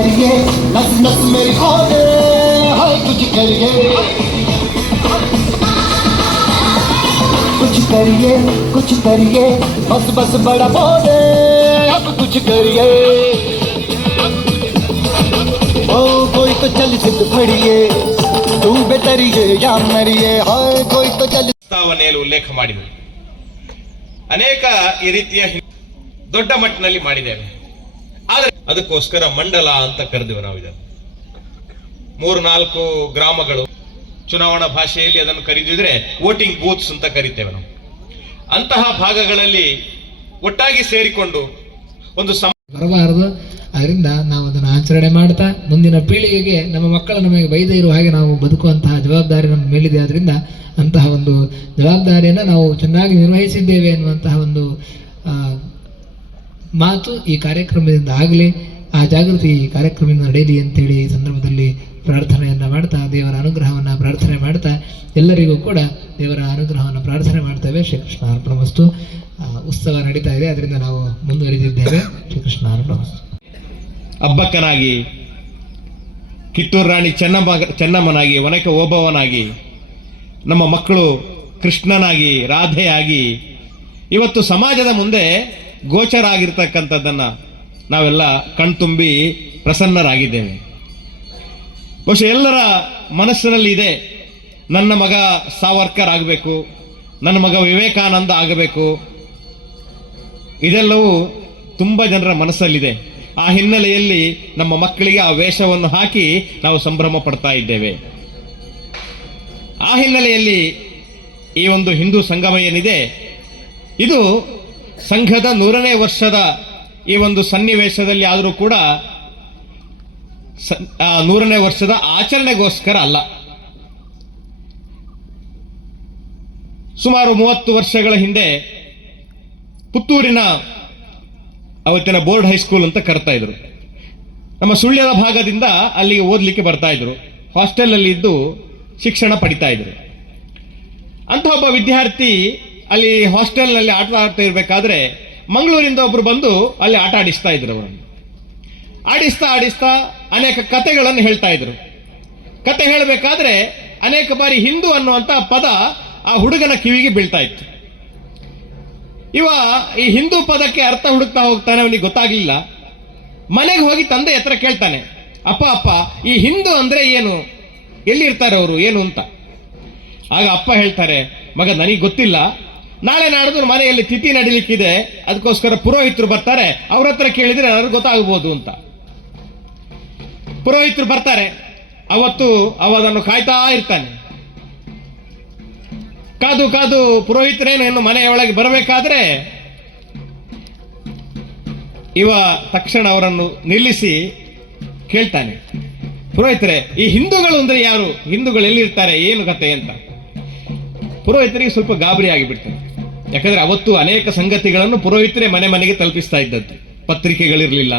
करिए नस नस मेरी खोले हाय कुछ करिए कुछ करिए बस बस बड़ा बोले अब कुछ करिए ओ कोई तो चल सिद्ध फड़िए तू बेतरिए या मरिए हाय कोई तो चल ಪ್ರಸ್ತಾವನೆಯಲ್ಲಿ ಉಲ್ಲೇಖ ಮಾಡಿದರು. ಅನೇಕ ಈ ರೀತಿಯ ದೊಡ್ಡ ಮಟ್ಟದಲ್ಲಿ ಮಾಡಿದ್ದೇವೆ. ಆದರೆ ಅದಕ್ಕೋಸ್ಕರ ಮಂಡಲ ಅಂತ ಕರೆದಿವೆ ನಾವು. ಇದನ್ನು 3-4 ಗ್ರಾಮಗಳು ಚುನಾವಣಾ ಭಾಷೆಯಲ್ಲಿ ಅದನ್ನು ಕರೆದಿದ್ರೆ ವೋಟಿಂಗ್ ಬೂತ್ಸ್ ಅಂತ ಕರಿತೇವೆ ನಾವು. ಅಂತಹ ಭಾಗಗಳಲ್ಲಿ ಒಟ್ಟಾಗಿ ಸೇರಿಕೊಂಡು ಒಂದು ಬರಬಾರದು. ಅದರಿಂದ ನಾವು ಅದನ್ನು ಆಚರಣೆ ಮಾಡ್ತಾ ಮುಂದಿನ ಪೀಳಿಗೆಗೆ ನಮ್ಮ ಮಕ್ಕಳು ನಮಗೆ ಬೈದೇ ಇರುವ ಹಾಗೆ ನಾವು ಬದುಕುವಂತಹ ಜವಾಬ್ದಾರಿ ನಮ್ಮ ಮೇಲಿದೆ. ಆದ್ದರಿಂದ ಅಂತಹ ಒಂದು ಜವಾಬ್ದಾರಿಯನ್ನು ನಾವು ಚೆನ್ನಾಗಿ ನಿರ್ವಹಿಸಿದ್ದೇವೆ ಎನ್ನುವಂತಹ ಒಂದು ಮಾತು ಈ ಕಾರ್ಯಕ್ರಮದಿಂದ ಆಗಲಿ, ಆ ಜಾಗೃತಿ ಈ ಕಾರ್ಯಕ್ರಮದಿಂದ ನಡೆಯಲಿ ಅಂತೇಳಿ ಈ ಸಂದರ್ಭದಲ್ಲಿ ಪ್ರಾರ್ಥನೆಯನ್ನು ಮಾಡ್ತಾ ದೇವರ ಅನುಗ್ರಹವನ್ನು ಪ್ರಾರ್ಥನೆ ಮಾಡ್ತಾ ಎಲ್ಲರಿಗೂ ಕೂಡ ದೇವರ ಅನುಗ್ರಹವನ್ನು ಪ್ರಾರ್ಥನೆ ಮಾಡ್ತೇವೆ. ಶ್ರೀಕೃಷ್ಣ ಅರ್ಪಣಮಸ್ತು. ಉತ್ಸವ ನಡೀತಾ ಇದೆ, ಅದರಿಂದ ನಾವು ಮುಂದುವರಿದಿದ್ದೇವೆ. ಶ್ರೀಕೃಷ್ಣ ಅರ್ಪಣಮಸ್ತು. ಅಬ್ಬಕ್ಕನಾಗಿ, ಕಿತ್ತೂರು ರಾಣಿ ಚೆನ್ನಮ್ಮನಾಗಿ, ಒನಕೆ ಓಬವ್ವನಾಗಿ, ನಮ್ಮ ಮಕ್ಕಳು ಕೃಷ್ಣನಾಗಿ, ರಾಧೆಯಾಗಿ ಇವತ್ತು ಸಮಾಜದ ಮುಂದೆ ಗೋಚರ ಆಗಿರ್ತಕ್ಕಂಥದ್ದನ್ನು ನಾವೆಲ್ಲ ಕಣ್ತುಂಬಿ ಪ್ರಸನ್ನರಾಗಿದ್ದೇವೆ. ಬಹುಶಃ ಎಲ್ಲರ ಮನಸ್ಸಿನಲ್ಲಿ ಇದೆ, ನನ್ನ ಮಗ ಸಾವರ್ಕರ್ ಆಗಬೇಕು, ನನ್ನ ಮಗ ವಿವೇಕಾನಂದ ಆಗಬೇಕು. ಇದೆಲ್ಲವೂ ತುಂಬ ಜನರ ಮನಸ್ಸಲ್ಲಿದೆ. ಆ ಹಿನ್ನೆಲೆಯಲ್ಲಿ ನಮ್ಮ ಮಕ್ಕಳಿಗೆ ಆ ವೇಷವನ್ನು ಹಾಕಿ ನಾವು ಸಂಭ್ರಮ ಪಡ್ತಾ ಇದ್ದೇವೆ. ಆ ಹಿನ್ನೆಲೆಯಲ್ಲಿ ಈ ಒಂದು ಹಿಂದೂ ಸಂಗಮ ಏನಿದೆ, ಇದು ಸಂಘದ 100ನೇ ವರ್ಷದ ಈ ಒಂದು ಸನ್ನಿವೇಶದಲ್ಲಿ ಆದರೂ ಕೂಡ 100ನೇ ವರ್ಷದ ಆಚರಣೆಗೋಸ್ಕರ ಅಲ್ಲ. ಸುಮಾರು 30 ವರ್ಷಗಳ ಹಿಂದೆ ಪುತ್ತೂರಿನ ಅವತ್ತಿನ ಬೋರ್ಡ್ ಹೈಸ್ಕೂಲ್ ಅಂತ ಕರ್ತಾ ಇದ್ರು. ನಮ್ಮ ಸುಳ್ಯದ ಭಾಗದಿಂದ ಅಲ್ಲಿಗೆ ಓದಲಿಕ್ಕೆ ಬರ್ತಾ ಇದ್ರು. ಹಾಸ್ಟೆಲ್ನಲ್ಲಿ ಇದ್ದು ಶಿಕ್ಷಣ ಪಡಿತಾ ಇದ್ರು. ಅಂತ ಒಬ್ಬ ವಿದ್ಯಾರ್ಥಿ ಅಲ್ಲಿ ಹಾಸ್ಟೆಲ್ನಲ್ಲಿ ಆಟ ಆಡ್ತಾ ಇರಬೇಕಾದ್ರೆ ಮಂಗಳೂರಿಂದ ಒಬ್ರು ಬಂದು ಅಲ್ಲಿ ಆಟ ಆಡಿಸ್ತಾ ಇದ್ರು. ಅವರನ್ನು ಆಡಿಸ್ತಾ ಅನೇಕ ಕತೆಗಳನ್ನು ಹೇಳ್ತಾ ಇದ್ರು. ಕತೆ ಹೇಳಬೇಕಾದ್ರೆ ಅನೇಕ ಬಾರಿ ಹಿಂದೂ ಅನ್ನುವಂಥ ಪದ ಆ ಹುಡುಗನ ಕಿವಿಗೆ ಬೀಳ್ತಾ ಇತ್ತು. ಇವ ಈ ಹಿಂದೂ ಪದಕ್ಕೆ ಅರ್ಥ ಹುಡುಕ್ತಾ ಹೋಗ್ತಾನೆ, ಅವನಿಗೆ ಗೊತ್ತಾಗ್ಲಿಲ್ಲ. ಮನೆಗೆ ಹೋಗಿ ತಂದೆ ಹತ್ರ ಕೇಳ್ತಾನೆ, ಅಪ್ಪ ಈ ಹಿಂದೂ ಅಂದ್ರೆ ಏನು, ಎಲ್ಲಿರ್ತಾರೆ ಅವರು, ಏನು ಅಂತ. ಆಗ ಅಪ್ಪ ಹೇಳ್ತಾರೆ, ಮಗ ನನಗೆ ಗೊತ್ತಿಲ್ಲ, ನಾಳೆ ನಾಡಿದ್ದು ಮನೆಯಲ್ಲಿ ತಿಥಿ ನಡೀಲಿಕ್ಕಿದೆ, ಅದಕ್ಕೋಸ್ಕರ ಪುರೋಹಿತರು ಬರ್ತಾರೆ, ಅವ್ರ ಹತ್ರ ಕೇಳಿದ್ರೆ ನನಗೆ ಗೊತ್ತಾಗ್ಬೋದು ಅಂತ. ಪುರೋಹಿತರು ಬರ್ತಾರೆ. ಅವತ್ತು ಅವನನ್ನು ಕಾಯ್ತಾ ಇರ್ತಾನೆ. ಕಾದು ಪುರೋಹಿತರೇನು ಮನೆಯ ಒಳಗೆ ಬರಬೇಕಾದ್ರೆ ಇವ ತಕ್ಷಣ ಅವರನ್ನು ನಿಲ್ಲಿಸಿ ಕೇಳ್ತಾನೆ, ಪುರೋಹಿತರೆ ಈ ಹಿಂದೂಗಳು ಅಂದ್ರೆ ಯಾರು, ಹಿಂದೂಗಳು ಎಲ್ಲಿರ್ತಾರೆ, ಏನು ಕತೆ ಅಂತ. ಪುರೋಹಿತರಿಗೆ ಸ್ವಲ್ಪ ಗಾಬರಿ ಆಗಿಬಿಡ್ತಾರೆ. ಯಾಕಂದ್ರೆ ಅವತ್ತು ಅನೇಕ ಸಂಗತಿಗಳನ್ನು ಪುರೋಹಿತರೇ ಮನೆಗೆ ತಲುಪಿಸ್ತಾ ಇದ್ದದ್ದು. ಪತ್ರಿಕೆಗಳಿರಲಿಲ್ಲ,